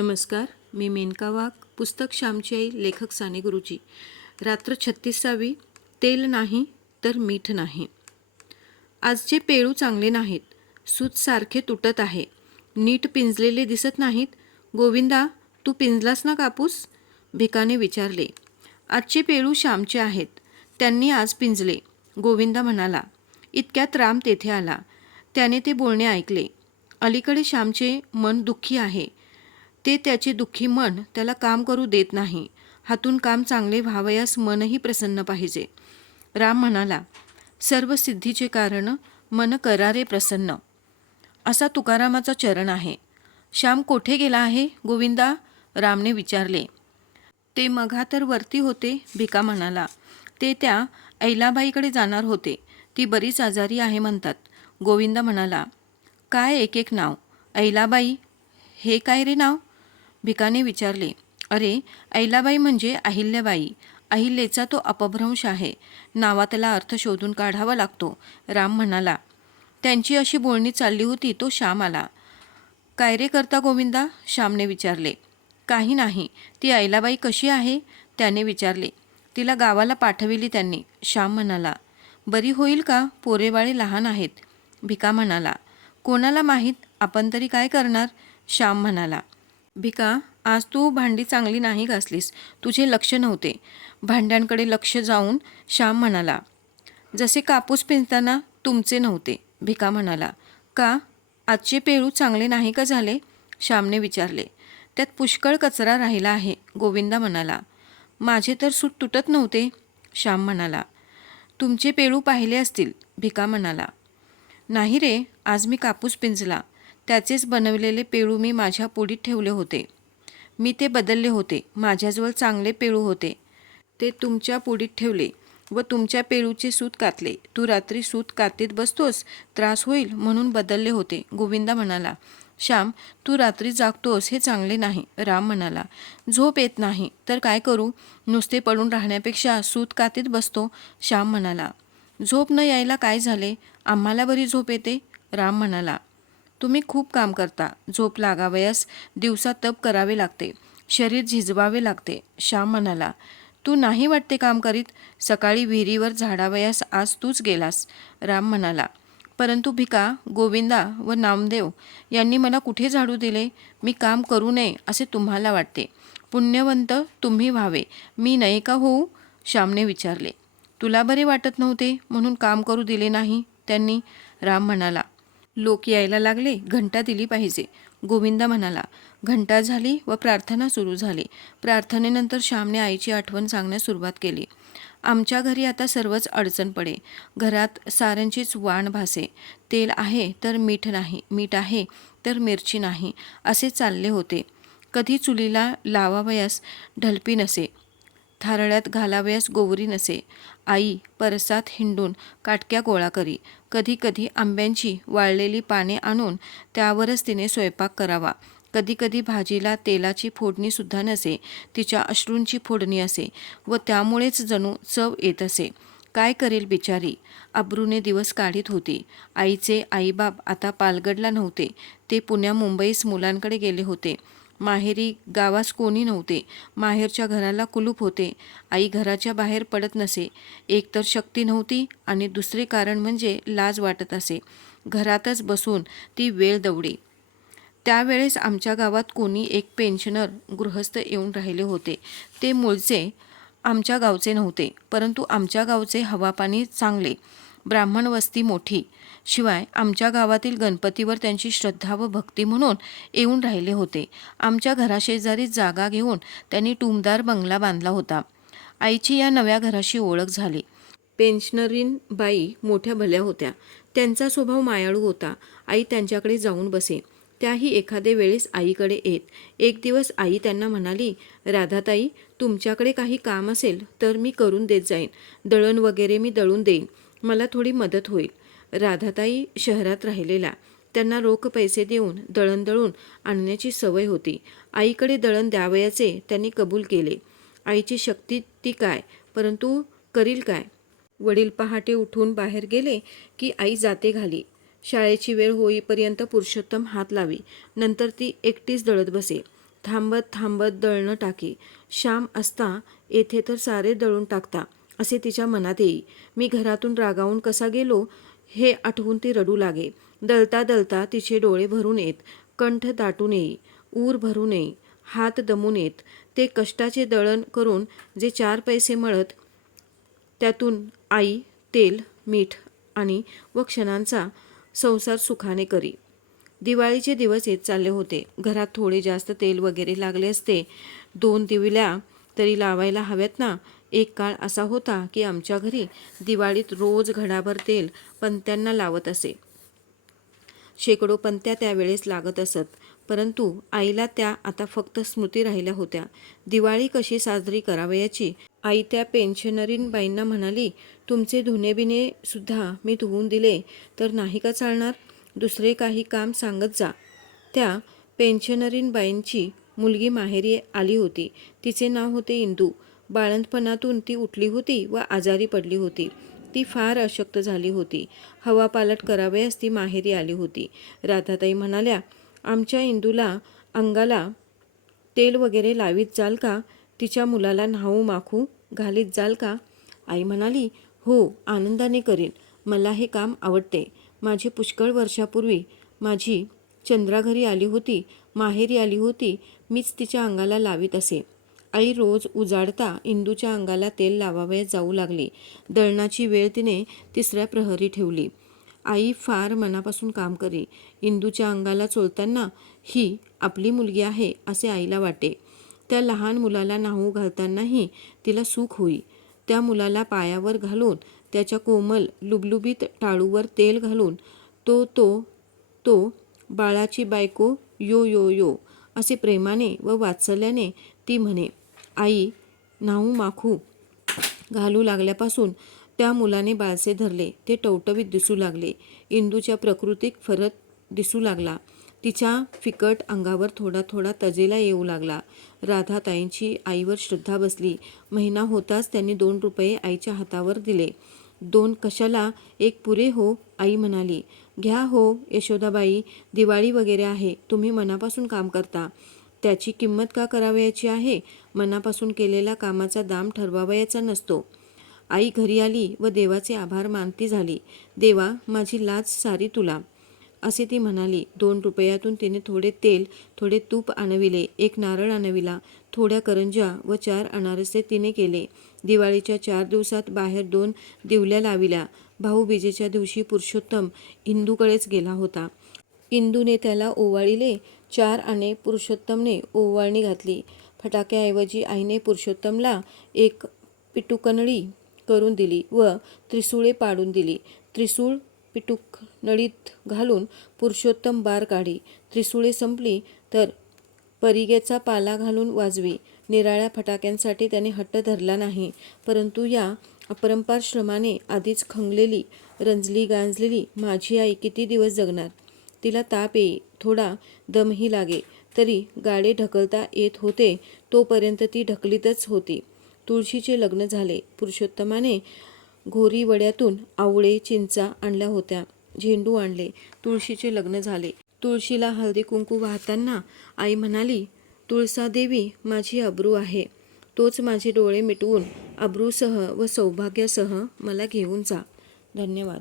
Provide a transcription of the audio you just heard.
नमस्कार मी मेनका वाघ पुस्तक श्यामची आई लेखक साने गुरुजी. रात्र छत्तीसावी तेल नाही तर मीठ नाही. आजचे पेळू चांगले नाहीत सूत सारखे तुटत आहे. नीट पिंजलेले दिसत नाहीत. गोविंदा तू पिंजलास ना कापूस? भिकाने विचारले. आजचे पेळू श्यामचे आहेत. त्यांनी आज पिंजले. गोविंदा म्हणाला. इतक्यात राम तेथे आला. त्याने ते बोलणे ऐकले. अलीकडे श्यामचे मन दुःखी आहे. ते त्याचे दुःखी मन त्याला काम करू देत नाही. हातून काम चांगले व्हावयास मनही प्रसन्न पाहिजे. राम म्हणाला सर्व सिद्धीचे कारण मन करारे प्रसन्न. असा तुकारामाचा चरण आहे. श्याम कोठे गेला आहे गोविंदा? रामने विचारले. ते मघा तर वरती होते भिका म्हणाला. ते त्या ऐलाबाईकडे जाणार होते. ती बरीच आजारी आहे म्हणतात. गोविंदा म्हणाला काय एक एक नाव? ऐलाबाई हे काय रे नाव? भिकाने विचारले अरे ऐलाबाई म्हणजे अहिल्याबाई. अहिल्याचा तो अपभ्रंश आहे. नावातला अर्थ शोधून काढावा लागतो. राम म्हणाला त्यांची अशी बोलणी चालली होती तो श्याम आला. काय रे करता गोविंदा? श्यामने विचारले. काही नाही. ती ऐलाबाई कशी आहे? त्याने विचारले. तिला गावाला पाठविली त्यांनी. श्याम म्हणाला बरी होईल का? पोरेबाळे लहान आहेत. भिका म्हणाला कोणाला माहीत? आपण तरी काय करणार? श्याम म्हणाला भिका आज तू भांडी चांगली नाही घासलीस. तुझे लक्ष नव्हते. भांड्यांकडे लक्ष जाऊन श्याम म्हणाला जसे कापूस पिंजताना तुमचे नव्हते भिका म्हणाला. का? आजचे पेळू चांगले नाही का झाले? श्यामने विचारले. त्यात पुष्कळ कचरा राहिला आहे गोविंदा म्हणाला. माझे तर सूट तुटत नव्हते श्याम म्हणाला. तुमचे पेळू पाहिले असतील भिका म्हणाला. नाही रे आज मी कापूस पिंजला. त्याचेच बनवलेले पेळू मी माझ्या पोडीत ठेवले होते. मी ते बदलले होते. माझ्याजवळ चांगले पेळू होते. ते तुमच्या पोडीत ठेवले व तुमच्या पेळूचे सूत कातले. तू रात्री सूत कातीत बसतोस? त्रास होईल म्हणून बदलले होते. गोविंदा म्हणाला श्याम तू रात्री जागतोस हे चांगले नाही. राम म्हणाला झोप येत नाही. तर काय करू? नुसते पडून राहण्यापेक्षा सूत कातीत बसतो. श्याम म्हणाला झोप न यायला काय झाले? आम्हाला बरी झोप येते. राम म्हणाला तुम्ही खूप काम करता. झोप लागावयास दिवसा तप करावे लागते. शरीर झिजवावे लागते. श्याम म्हणाला तू नाही वाटते काम करीत? सकाळी विहिरीवर झाडावयास आज तूच गेलास. राम म्हणाला परंतु भिका गोविंदा व नामदेव यांनी मला कुठे झाडू दिले? मी काम करू नये असे तुम्हाला वाटते. पुण्यवंत तुम्ही व्हावे. मी नाही का होऊ? श्यामने विचारले तुला बरे वाटत नव्हते? म्हणून काम करू दिले नाही? त्यांनी राम म्हणाला लोक यायला लागले घंटा दिली पाहिजे. गोविंदा म्हणाला घंटा झाली व प्रार्थना सुरू झाली. प्रार्थनेनंतर श्यामने आईची आठवण सांगण्यास सुरुवात केली. आमच्या घरी आता सर्वच अडचण पडे. घरात साऱ्यांचीच वाण भासे. तेल आहे तर मीठ नाही मीठ आहे तर मिरची नाही असे चालले होते. कधी चुलीला लावावयास ढलपी नसे. थारळ्यात घालावयास गोवरी नसे. आई परसात हिंडून काटक्या गोळा करी. कधी कधी आंब्यांची वाळलेली पाने आणून त्यावरच तिने स्वयंपाक करावा. कधी कधी भाजीला तेलाची फोडणीसुद्धा नसे. तिच्या अश्रूंची फोडणी असे व त्यामुळेच जणू चव येत असे. काय करेल बिचारी? अब्रूने दिवस काढीत होती. आईचे आईबाप आता पालगडला नव्हते. ते पुण्या मुंबईस मुलांकडे गेले होते. माहेरी गावास कोणी नव्हते. माहेरच्या घराला कुलूप होते. आई घराच्या बाहेर पडत नसे. एकतर शक्ती नव्हती आणि दुसरे कारण म्हणजे लाज वाटत असे. घरातच बसून ती वेळ दवडी त्यावेळेस आमच्या गावात कोणी एक पेन्शनर गृहस्थ येऊन राहिले होते. ते मूळचे आमच्या गावचे नव्हते परंतु आमच्या गावचे हवापाणी चांगले. ब्राह्मण वस्ती मोठी. शिवाय आमच्या गावातील गणपतीवर त्यांची श्रद्धा व भक्ती म्हणून येऊन राहिले होते. आमच्या घराशेजारी जागा घेऊन त्यांनी टुमदार बंगला बांधला होता. आईची या नव्या घराशी ओळख झाली. पेन्शनरीन बाई मोठ्या भल्या होत्या. त्यांचा स्वभाव मायाळू होता. आई त्यांच्याकडे जाऊन बसे. त्याही एखादे वेळेस आईकडे येत. एक दिवस आई त्यांना म्हणाली राधाताई तुमच्याकडे काही काम असेल तर मी करून देत जाईन. दळण वगैरे मी दळून देईन. मला थोडी मदत होईल. राधाताई शहरात राहिलेला त्यांना रोख पैसे देऊन दळण दळून आणण्याची सवय होती. आईकडे दळण द्यावयाचे त्यांनी कबूल केले. आईची शक्ती ती काय? परंतु करील काय? वडील पहाटे उठून बाहेर गेले की आई जाते घाली. शाळेची वेळ होईपर्यंत पुरुषोत्तम हात लावी. नंतर ती एकटीच दळत बसे. थांबत थांबत दळणं टाकी. श्याम असता येथे तर सारे दळून टाकता असे तिच्या मनात येई. मी घरातून रागावून कसा गेलो? हे आठवून ती रडू लागे. दळता दळता तिचे डोळे भरून येत. कंठ दाटून येई ऊर भरून येई हात दमून येत ते कष्टाचे दळण करून जे चार पैसे मळत त्यातून आई तेल मीठ आणि व क्षणांचा संसार सुखाने करी. दिवाळीचे दिवस येत चालले होते. घरात थोडे जास्त तेल वगैरे लागले असते. दोन दिवल्या तरी लावायला हव्यात ना? एक काळ असा होता की आमच्या घरी दिवाळीत रोज घडाभर तेल पंत्यांना लावत असे. शेकडो पंत्या त्यावेळेस लागत असत परंतु आईला त्या आता फक्त स्मृती राहिल्या होत्या. दिवाळी कशी साजरी करावयाची आई त्या पेन्शनरीन बाईंना म्हणाली तुमचे धुणे सुद्धा मी धुवून दिले तर नाही का चालणार? दुसरे काही काम सांगत जा. त्या पेन्शनरीन बाईंची मुलगी माहेरी आली होती. तिचे नाव होते इंदू. बाळंतपणातून ती उठली होती व आजारी पडली होती. ती फार अशक्त झाली होती. हवा पालट करावयास ती माहेरी आली होती. राधाताई म्हणाल्या आमच्या इंदूला अंगाला तेल वगैरे लावीत जाल का? तिच्या मुलाला न्हाऊ माखू घालीत जाल का? आई म्हणाली हो आनंदाने करीन. मला हे काम आवडते. माझी पुष्कळ वर्षापूर्वी माझी चंद्राघरी आली होती माहेरी आली होती. मीच तिच्या अंगाला लावीत असे. आई रोज उजाडता इंदूच्या अंगाला तेल लावावे जाऊ लागली. दळणाची वेळ तिने तिसऱ्या प्रहरी ठेवली. आई फार मनापासून काम करी. इंदूच्या अंगाला चोलताना ही आपली मुलगी आहे असे आईला वाटे. त्या लहान मुलाला नाहू घालतानाही तिला सुख होई. त्या मुलाला पायावर घालून त्याच्या कोमल लुबलुबीत टाळूवर तेल घालून तो तो तो बाळाची बायको यो यो यो असे प्रेमाने व वात्सल्याने ती म्हणे आई नाहू माखू घालू लागल्यापासून त्या मुलाने बाळसे धरले. ते टवटवीत दिसू लागले. इंदूच्या प्रकृतीत फरक दिसू लागला. तिच्या फिकट अंगावर थोडा थोडा तजेला येऊ लागला. राधाताईंची आईवर श्रद्धा बसली. महिना होताच त्यांनी दोन रुपये आईच्या हातावर दिले. दोन कशाला? एक पुरे हो आई म्हणाली. घ्या हो यशोदाबाई दिवाळी वगैरे आहे. तुम्ही मनापासून काम करता. त्याची किंमत का करावयाची आहे? मनापासून केलेल्या कामाचा दाम ठरवावयाचा नसतो. आई घरी आली व देवाचे आभार मानती झाली. देवा माझी लाज सारी तुला. असे ती म्हणाली. दोन रुपयातून तिने थोडे तेल थोडे तूप आणविले एक नारळ आणविला थोड्या करंज्या व चार अनारसे तिने केले. दिवाळीच्या चार दिवसात बाहेर दोन दिवल्या लाविल्या. भाऊबीजेच्या दिवशी पुरुषोत्तम हिंदूकडेच गेला होता. इंदूने त्याला ओवाळीले चार आणि पुरुषोत्तमने ओवाळणी घातली. फटाक्याऐवजी आईने पुरुषोत्तमला एक पिटुकनळी करून दिली व त्रिसुळे पाडून दिली. त्रिसूळ पिटूक नळीत घालून पुरुषोत्तम बार काढी. त्रिसुळे संपली तर परिगेचा पाला घालून वाजवी. निराळ्या फटाक्यांसाठी त्याने हट्ट धरला नाही परंतु या अपरंपार श्रमाने आधीच खंगलेली रंजली गांजलेली माझी आई किती दिवस जगणार? तिला ताप येई थोडा दमही लागे. तरी गाडे ढकलता येत होते तोपर्यंत ती ढकलीतच होती. तुळशीचे लग्न झाले. पुरुषोत्तमाने घोरी वड्यातून आवळे चिंचा आणल्या होत्या. झेंडू आणले. तुळशीचे लग्न झाले. तुळशीला हळदी कुंकू वाहताना आई म्हणाली तुळसादेवी माझी अब्रू आहे. तोच माझे डोळे मिटवून अब्रूसह व सौभाग्यासह मला घेऊन जा. धन्यवाद.